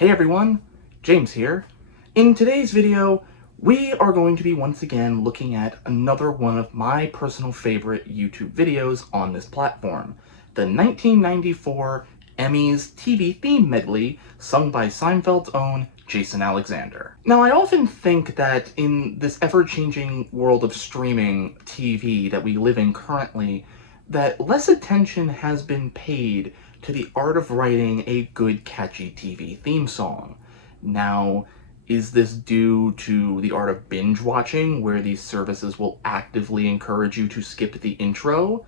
Hey everyone, James here. In today's video, we are going to be once again looking at another one of my personal favorite YouTube videos on this platform, the 1994 Emmys TV theme medley sung by Seinfeld's own Jason Alexander. Now, I often think that in this ever-changing world of streaming TV that we live in currently, that less attention has been paid to the art of writing a good, catchy TV theme song. Now, is this due to the art of binge watching, where these services will actively encourage you to skip the intro?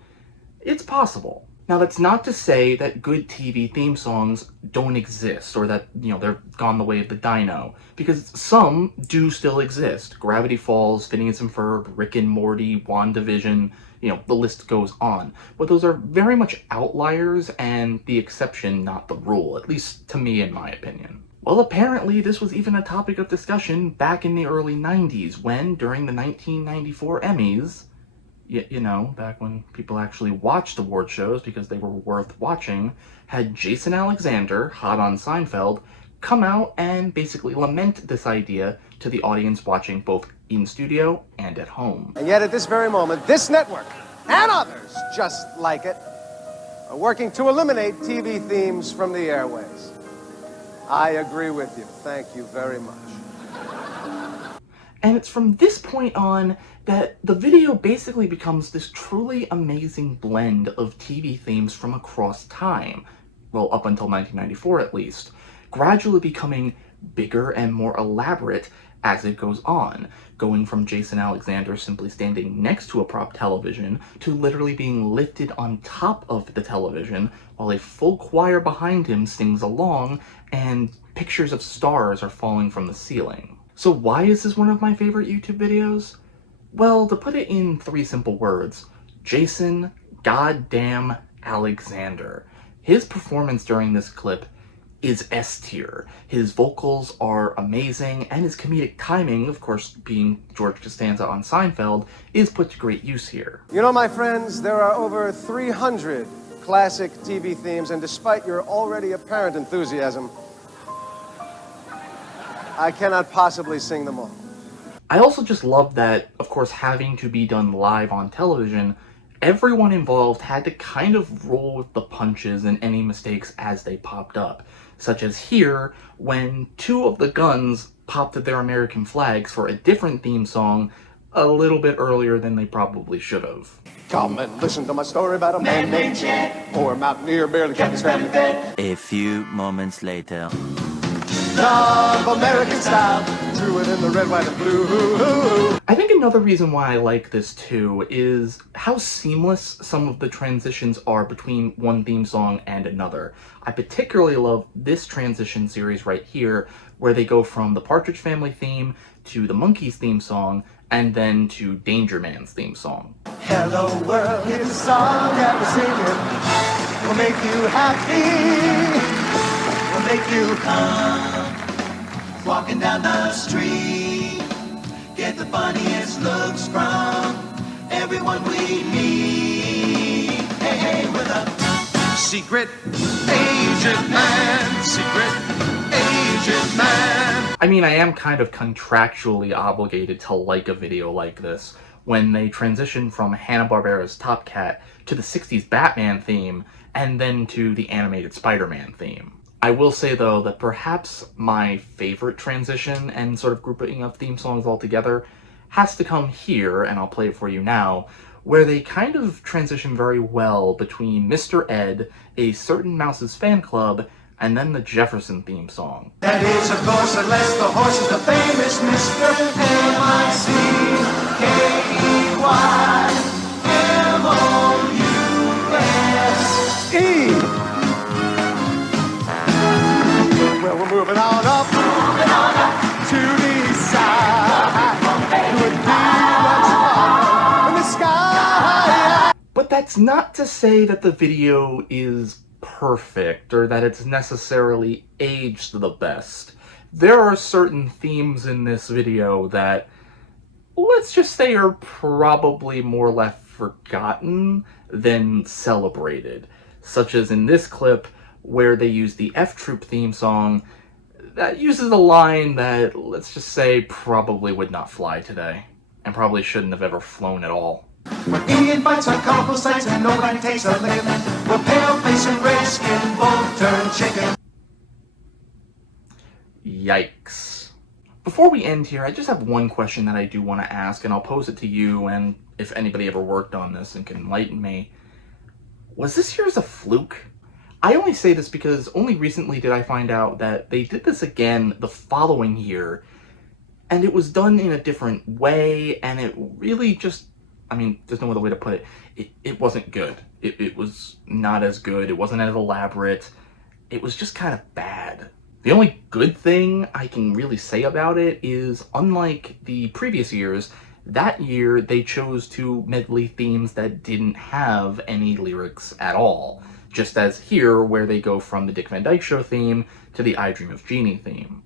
It's possible. Now, that's not to say that good TV theme songs don't exist, or that, they're gone the way of the dino, because some do still exist. Gravity Falls, Phineas and Ferb, Rick and Morty, WandaVision, the list goes on. But those are very much outliers and the exception, not the rule, at least to me, in my opinion. Well, apparently this was even a topic of discussion back in the early 90s, when, during the 1994 Emmys, back when people actually watched award shows because they were worth watching, had Jason Alexander, hot on Seinfeld, come out and basically lament this idea to the audience watching both in studio and at home. And yet at this very moment, this network, and others just like it, are working to eliminate TV themes from the airways. I agree with you. Thank you very much. And it's from this point on that the video basically becomes this truly amazing blend of TV themes from across time, well, up until 1994 at least, gradually becoming bigger and more elaborate as it goes on, going from Jason Alexander simply standing next to a prop television to literally being lifted on top of the television while a full choir behind him sings along and pictures of stars are falling from the ceiling. So why is this one of my favorite YouTube videos? Well, to put it in 3 simple words, Jason goddamn Alexander. His performance during this clip is S-tier. His vocals are amazing, and his comedic timing, of course being George Costanza on Seinfeld, is put to great use here. You know, my friends, there are over 300 classic TV themes, and despite your already apparent enthusiasm, I cannot possibly sing them all. I also just love that, of course, having to be done live on television, everyone involved had to kind of roll with the punches and any mistakes as they popped up, such as here, when 2 of the guns popped their American flags for a different theme song a little bit earlier than they probably should have. Come and listen to my story about a man named Jed, poor mountaineer, barely kept his family fed. A few moments later. Love American style, drew it in the red, white, and blue. I think another reason why I like this too is how seamless some of the transitions are between one theme song and another. I particularly love this transition series right here, where they go from the Partridge Family theme to the Monkees theme song, and then to Danger Man's theme song. Hello world, here's a song that we're singing. Will make you happy. Will make you come. Walking down the street, get the funniest looks from everyone we meet. Hey, hey, with a secret agent man, secret agent man. I mean, I am kind of contractually obligated to like a video like this when they transition from Hanna-Barbera's Top Cat to the 60s Batman theme and then to the animated Spider-Man theme. I will say, though, that perhaps my favorite transition and sort of grouping of theme songs all together has to come here, and I'll play it for you now, where they kind of transition very well between Mr. Ed, A Certain Mouse's Fan Club, and then the Jefferson theme song. That is, of course, unless the horse is the famous Mr. M-I-C-K-E-Y-M-O-U-S-E. Well, we're moving on up to the side. It would be much fun in the sky. But that's not to say that the video is perfect, or that it's necessarily aged the best. There are certain themes in this video that, let's just say, are probably more left forgotten than celebrated, such as in this clip, where they use the F Troop theme song. that uses a line that, let's just say, probably would not fly today, and probably shouldn't have ever flown at all. When Indian fights are colorful sights and nobody takes a lick. The pale face and red skin both turn chicken. Yikes. Before we end here, I just have one question that I do want to ask, and I'll pose it to you, and if anybody ever worked on this and can enlighten me. Was this year's a fluke? I only say this because only recently did I find out that they did this again the following year, and it was done in a different way, and it really just, I mean, there's no other way to put it. It wasn't good. It was not as good. It wasn't as elaborate. It was just kind of bad. The only good thing I can really say about it is, unlike the previous years, that year they chose to medley themes that didn't have any lyrics at all. Just as here, where they go from the Dick Van Dyke Show theme to the I Dream of Jeannie theme.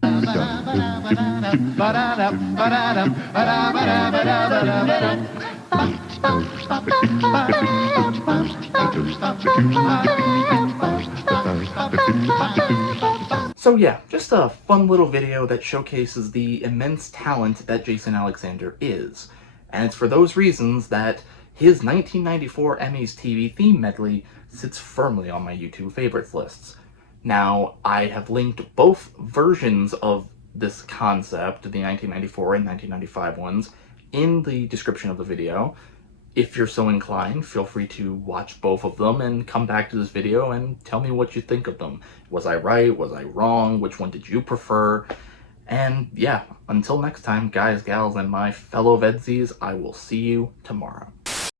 So yeah, just a fun little video that showcases the immense talent that Jason Alexander is. And it's for those reasons that his 1994 Emmys TV theme medley sits firmly on my YouTube favorites lists. Now, I have linked both versions of this concept, the 1994 and 1995 ones, in the description of the video. If you're so inclined, feel free to watch both of them and come back to this video and tell me what you think of them. Was I right? Was I wrong? Which one did you prefer? And yeah, until next time, guys, gals, and my fellow VEDS-ies, I will see you tomorrow.